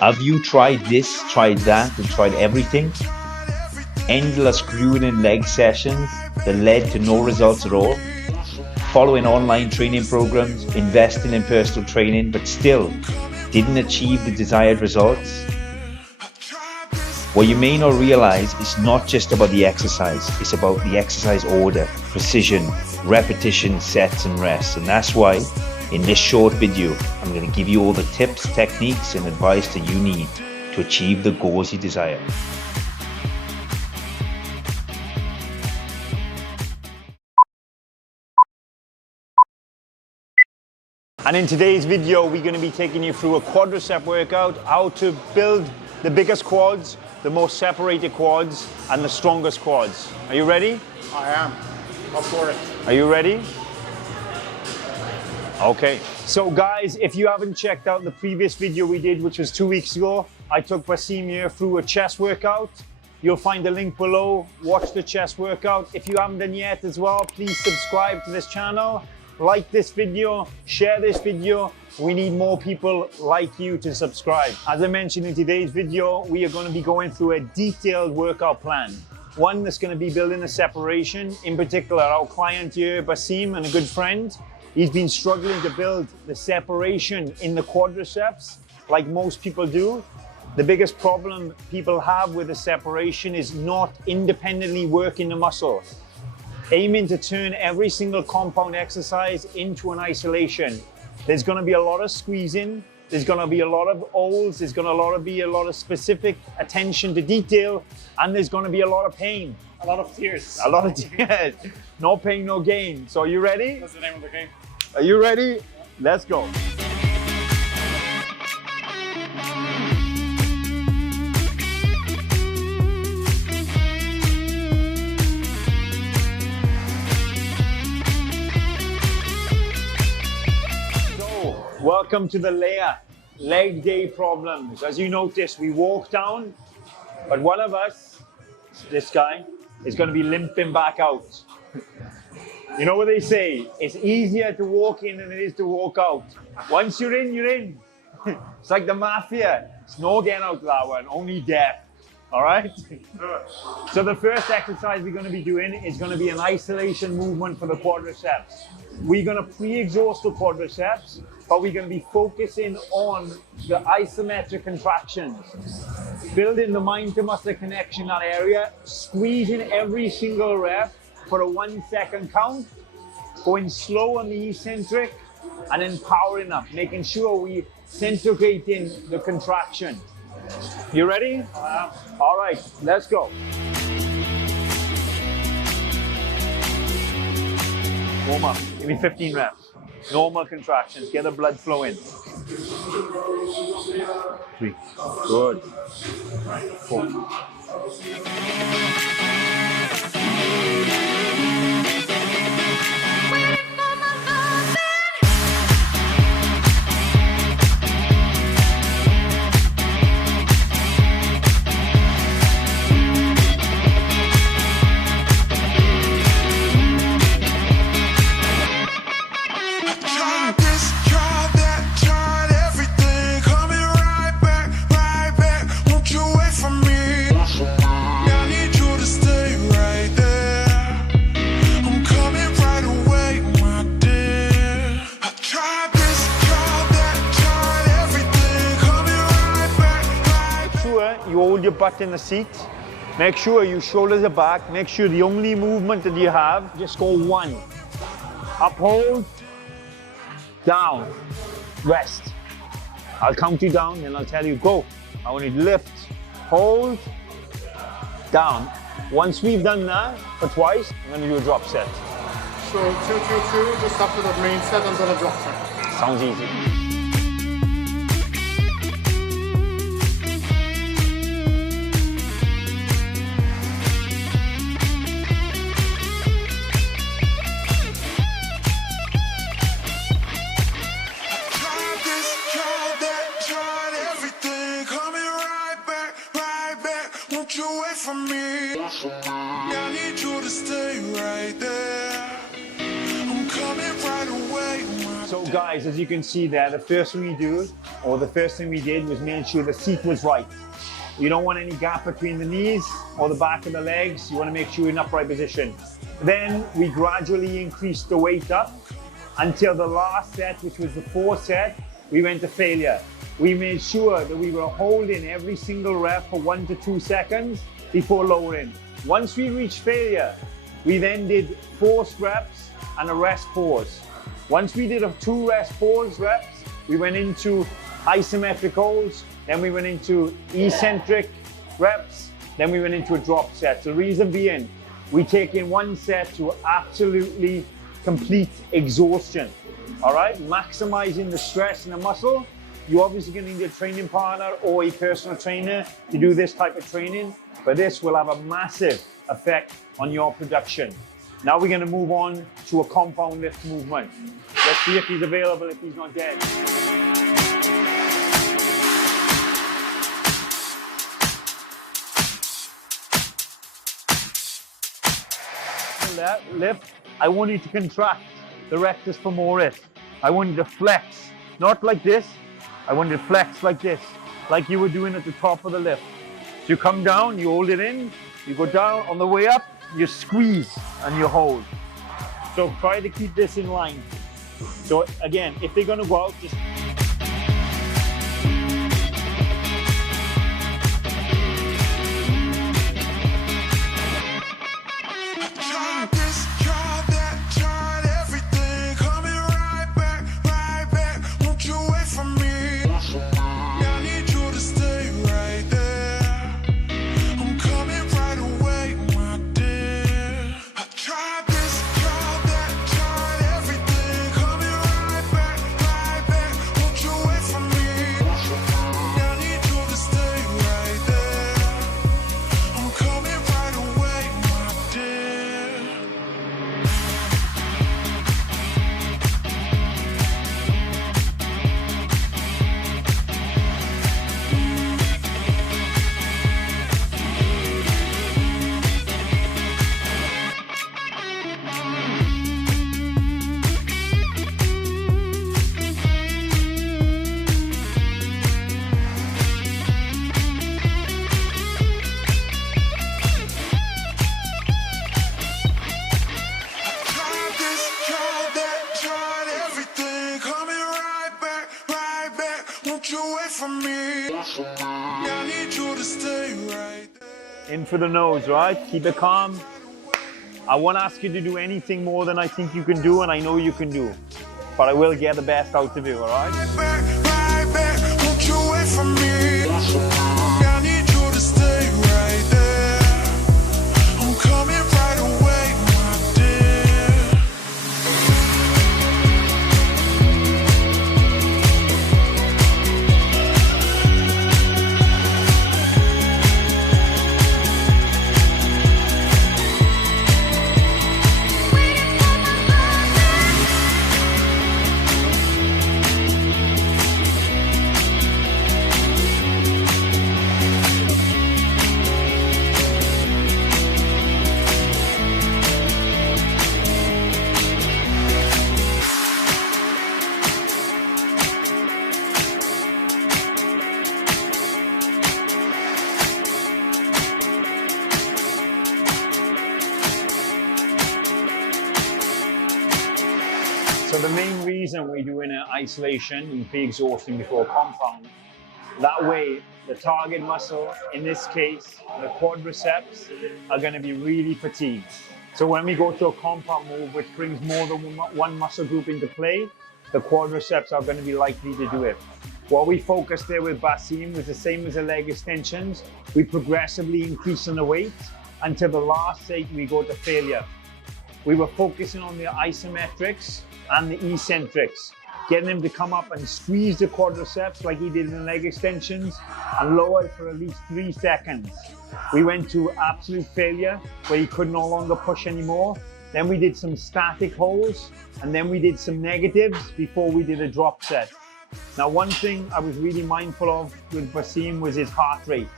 Have you tried this, tried that, and tried everything? Endless grueling in leg sessions that led to no results at all? Following online training programs, investing in personal training, but still didn't achieve the desired results? What you may not realize is not just about the exercise, it's about the exercise order, precision, repetition, sets and rests. And that's why in this short video, I'm going to give you all the tips, techniques and advice that you need to achieve the goals you desire. And in today's video, we're going to be taking you through a quadricep workout, how to build the biggest quads, the most separated quads, and the strongest quads. Are you ready? I am. Up for it. Are you ready? Okay. So guys, if you haven't checked out the previous video we did, which was 2 weeks ago, I took Basim here through a chest workout. You'll find the link below. Watch the chest workout. If you haven't done yet as well, please subscribe to this channel. Like this video, share this video. We need more people like you to subscribe. As I mentioned in today's video, we are going to be going through a detailed workout plan. One that's going to be building a separation. In particular, our client here, Basim, and a good friend, he's been struggling to build the separation in the quadriceps, like most people do. The biggest problem people have with the separation is not independently working the muscle. Aiming to turn every single compound exercise into an isolation. There's going to be a lot of squeezing, there's going to be a lot of holds, there's going to be a lot of specific attention to detail, and there's going to be a lot of pain. A lot of tears. A lot of tears. No pain, no gain. So are you ready? That's the name of the game. Are you ready? Let's go. Welcome to the leg day problems. As you notice, we walk down, but one of us, this guy, is going to be limping back out. You know what they say? It's easier to walk in than it is to walk out. Once you're in, you're in. It's like the mafia. It's no getting out of that one, only death. All right? So the first exercise we're going to be doing is going to be an isolation movement for the quadriceps. We're going to pre-exhaust the quadriceps, but we're going to be focusing on the isometric contractions. Building the mind to muscle connection in that area, squeezing every single rep for a 1 second count, going slow on the eccentric, and then powering up, making sure we centrifugating the contraction. You ready? All right, let's go. Warm up, give me 15 reps. Normal contractions, get the blood flow in. 3, good. 4. You hold your butt in the seat. Make sure your shoulders are back. Make sure the only movement that you have, just go 1. Up, hold, down, rest. I'll count you down and I'll tell you go. I want you to lift, hold, down. Once we've done that for twice, I'm going to do a drop set. So 2, 2, 2, just after the main set and then a drop set. Sounds easy. From me, I need you to stay right there. I'm coming right away. So guys, as you can see there, the first thing we do or the first thing we did was make sure the seat was right. You don't want any gap between the knees or the back of the legs. You want to make sure you're in upright position. Then we gradually increased the weight up until the last set, which was the 4th set, we went to failure. We made sure that we were holding every single rep for 1 to 2 seconds before lowering. Once we reached failure, we then did 4 reps and a rest pause. Once we did 2 rest pause reps, we went into isometric holds, then we went into eccentric reps, then we went into a drop set. The reason being, we take in 1 set to absolutely complete exhaustion. All right, maximizing the stress in the muscle. You're obviously going to need a training partner or a personal trainer to do this type of training, but this will have a massive effect on your production. Now we're going to move on to a compound lift movement. Let's see if he's available, if he's not dead. Lift, I want you to contract the rectus femoris. I want you to flex, not like this. I want you to flex like this, like you were doing at the top of the lift. So you come down, you hold it in, you go down, on the way up, you squeeze and you hold. So try to keep this in line. So again, if they're gonna go out, just in for the nose, right? Keep it calm. I won't ask you to do anything more than I think you can do, and I know you can do. But I will get the best out of you, all right? Right back, won't you wait for me? I need you to stay right there. I'm coming right away, my dear. So the main reason we're doing an isolation and pre-exhausting before compound, that way the target muscle, in this case, the quadriceps, are going to be really fatigued. So when we go to a compound move, which brings more than one muscle group into play, the quadriceps are going to be likely to do it. What we focused there with Basim was the same as the leg extensions. We progressively increase on the weight until the last set we go to failure. We were focusing on the isometrics and the eccentrics, getting him to come up and squeeze the quadriceps like he did in the leg extensions and lower it for at least 3 seconds. We went to absolute failure where he could no longer push anymore. Then we did some static holds, and then we did some negatives before we did a drop set. Now, one thing I was really mindful of with Basim was his heart rate.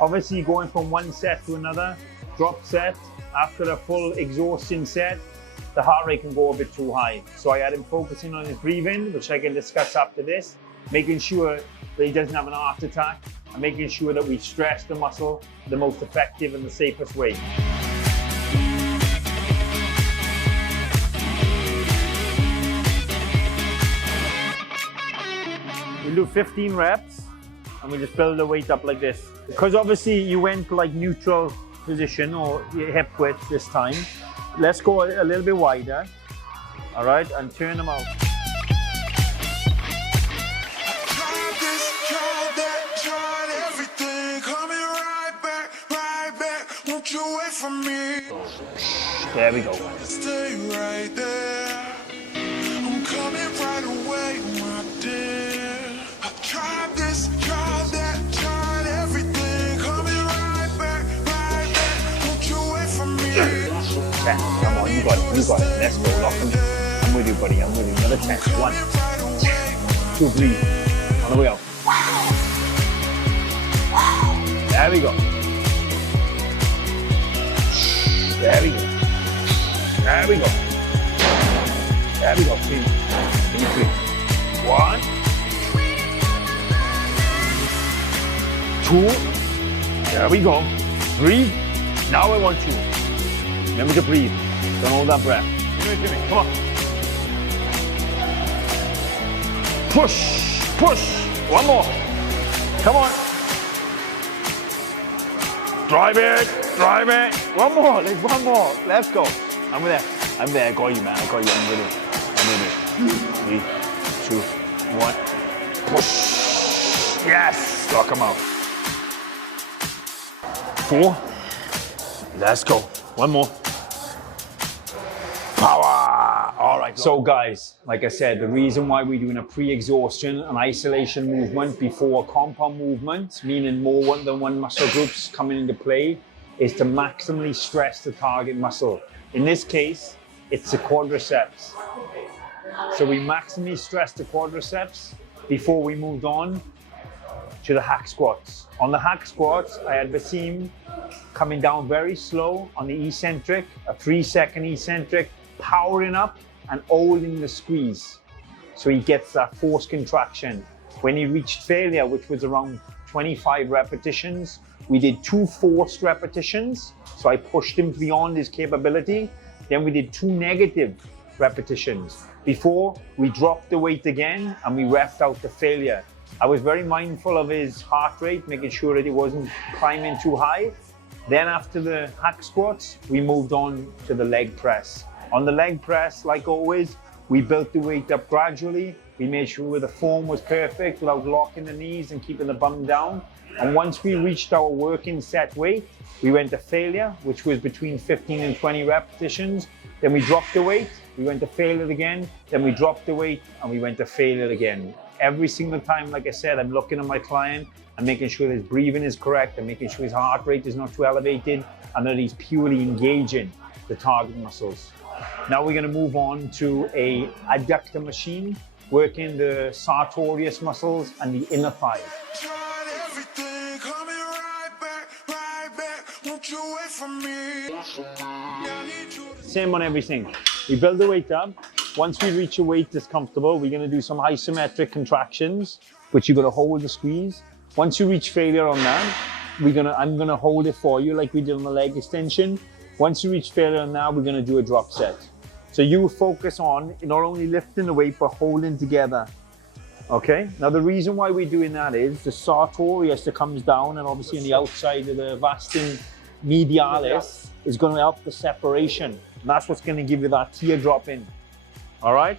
Obviously, going from one set to another, drop set, after a full exhaustion set, the heart rate can go a bit too high. So I had him focusing on his breathing, which I can discuss after this, making sure that he doesn't have an heart attack, and making sure that we stress the muscle the most effective and the safest way. We do 15 reps and we just build the weight up like this. Because obviously you went like neutral position or your hip width this time, let's go a little bit wider, all right, and turn them out. There we go. Stay right there. I'm coming right away, my dear. I tried this, tried that, tried everything. Coming right back, won't you wait for me? 10. Come on, you got it, you got it. Let's go, lock them in. I'm with you, buddy, I'm with you. Another 10. 1, 2, breathe. On the way out. There we go. There we go. There we go. There we go. 3, 3. 1, 2. There we go. Breathe. Now I want you. Remember to breathe. Don't hold that breath. Jimmy. Come on. Push. Push. One more. Come on. Drive it. Drive it. One more. There's one more. Let's go. I'm there. I'm there. I got you, man. I got you. I'm with it. I'm with it. 3, 2, 1. Push. Yes. Lock him out. 4. Let's go. One more. Power. All right. So guys, like I said, the reason why we're doing a pre-exhaustion and isolation movement before a compound movement, meaning more than one muscle groups coming into play, is to maximally stress the target muscle. In this case, it's the quadriceps. So we maximally stress the quadriceps before we moved on to the hack squats. On the hack squats, I had Basim coming down very slow on the eccentric, a 3-second eccentric, powering up and holding the squeeze. So he gets that force contraction. When he reached failure, which was around 25 repetitions, we did 2 forced repetitions. So I pushed him beyond his capability. Then we did 2 negative repetitions before we dropped the weight again and we repped out the failure. I was very mindful of his heart rate, making sure that he wasn't climbing too high. Then after the hack squats, we moved on to the leg press. On the leg press, like always, we built the weight up gradually. We made sure the form was perfect without locking the knees and keeping the bum down. And once we reached our working set weight, we went to failure, which was between 15 and 20 repetitions. Then we dropped the weight, we went to failure again, then we dropped the weight and we went to failure again. Every single time, like I said, I'm looking at my client and making sure his breathing is correct and making sure his heart rate is not too elevated and that he's purely engaging the target muscles. Now we're going to move on to a adductor machine, working the sartorius muscles and the inner thigh. Same on everything. We build the weight up. Once we reach a weight that's comfortable, we're going to do some isometric contractions, which you're going to hold the squeeze. Once you reach failure on that, I'm going to hold it for you like we did on the leg extension. Once you reach failure on that, we're going to do a drop set. So you focus on not only lifting the weight, but holding together. Okay? Now the reason why we're doing that is the sartorius that comes down and obviously on the outside of the vastum medialis is going to help the separation. And that's what's going to give you that teardrop in. All right?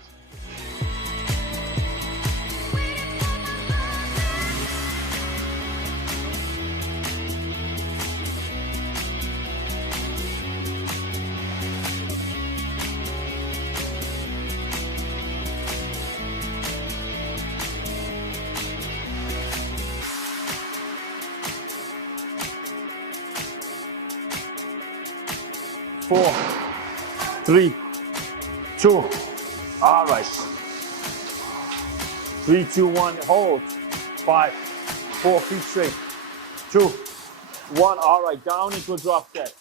Four, 3, 2. All right. 3, 2, 1. Hold. 5, 4 feet straight. 2, 1. All right. Down into a drop set.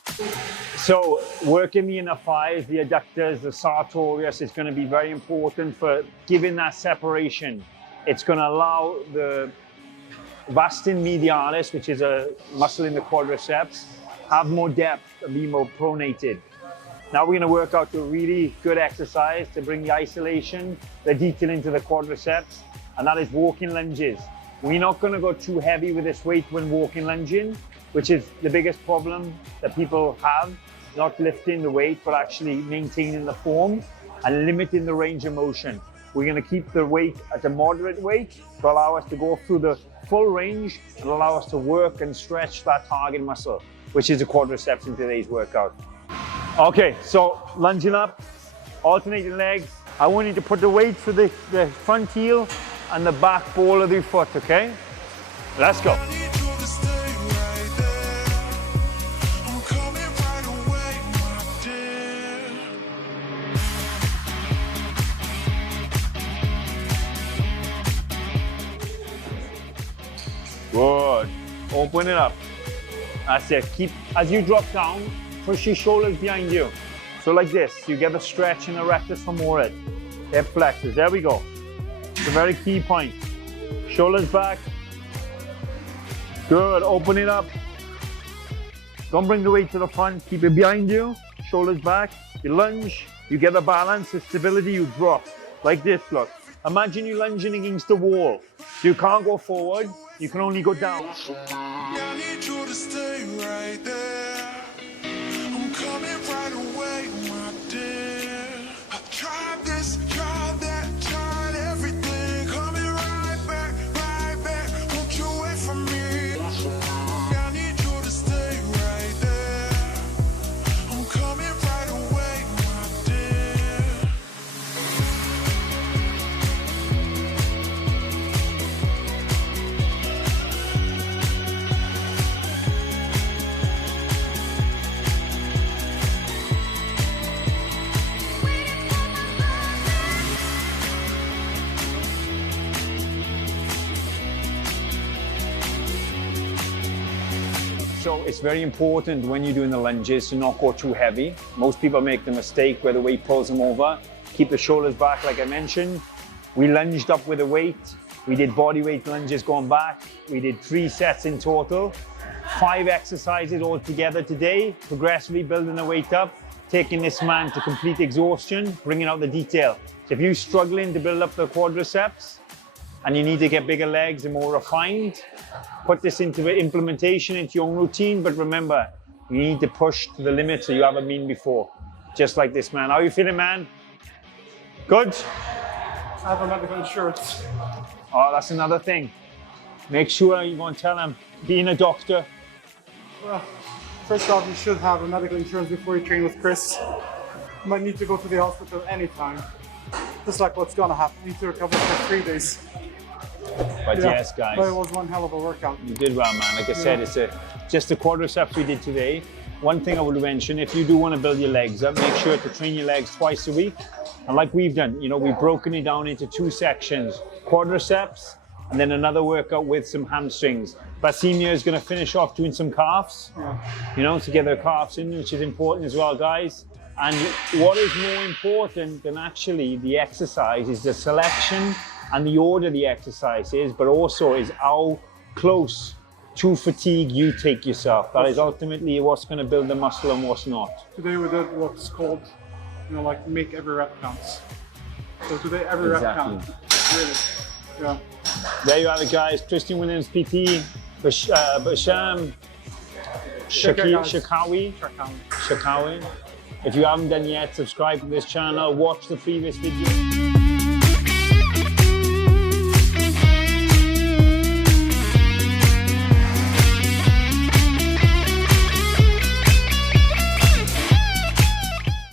So working the inner thighs, the adductors, the sartorius is going to be very important for giving that separation. It's going to allow the vastus medialis, which is a muscle in the quadriceps, have more depth and be more pronated. Now we're going to work out a really good exercise to bring the isolation, the detail into the quadriceps, and that is walking lunges. We're not going to go too heavy with this weight when walking lunging, which is the biggest problem that people have, not lifting the weight, but actually maintaining the form and limiting the range of motion. We're going to keep the weight at a moderate weight to allow us to go through the full range and allow us to work and stretch that target muscle, which is the quadriceps in today's workout. Okay, so lunging up, alternating legs. I want you to put the weight for the front heel and the back ball of the foot, okay? Let's go. Good. Open it up. That's it. Keep, as you drop down, push your shoulders behind you. So like this, you get a stretch in the rectus femoris, hip flexors. There we go. It's a very key point. Shoulders back. Good. Open it up. Don't bring the weight to the front. Keep it behind you. Shoulders back. You lunge. You get the balance, the stability. You drop like this. Look. Imagine you lunging against the wall. So you can't go forward. You can only go down. I need you to stay right there. I'm coming right away, my dear. I tried this, tried that, tried everything. Coming right back, won't you wait for me? I need you to stay right there. I'm coming right away, my dear. So it's very important when you're doing the lunges to not go too heavy. Most people make the mistake where the weight pulls them over. Keep the shoulders back like I mentioned. We lunged up with the weight. We did body weight lunges going back. We did 3 sets in total. 5 exercises all together today, progressively building the weight up, taking this man to complete exhaustion, bringing out the detail. So if you're struggling to build up the quadriceps and you need to get bigger legs and more refined, put this into implementation into your own routine, but remember, you need to push to the limit so you haven't been before. Just like this man. How are you feeling, man? Good? I have a medical insurance. Oh, that's another thing. Make sure you go and tell him, being a doctor. Well, first off, you should have a medical insurance before you train with Chris. You might need to go to the hospital anytime. Just like what's gonna happen. You need to recover for 3 days. But yes, guys. But it was one hell of a workout. You did well, man. Like I said, it's just the quadriceps we did today. One thing I would mention, if you do want to build your legs up, make sure to train your legs twice a week. And like we've done, you know, we've broken it down into 2 sections, quadriceps, and then another workout with some hamstrings. Basimia is going to finish off doing some calves, you know, to get their calves in, which is important as well, guys. And what is more important than actually the exercise is the selection and the order the exercise is, but also is how close to fatigue you take yourself. That is ultimately what's going to build the muscle and what's not. Today we did what's called, you know, like make every rep counts. So today every rep counts. Really. Yeah. There you have it, guys. Christian Williams, PT, Basham, Shakawi. If you haven't done yet, subscribe to this channel, watch the previous video.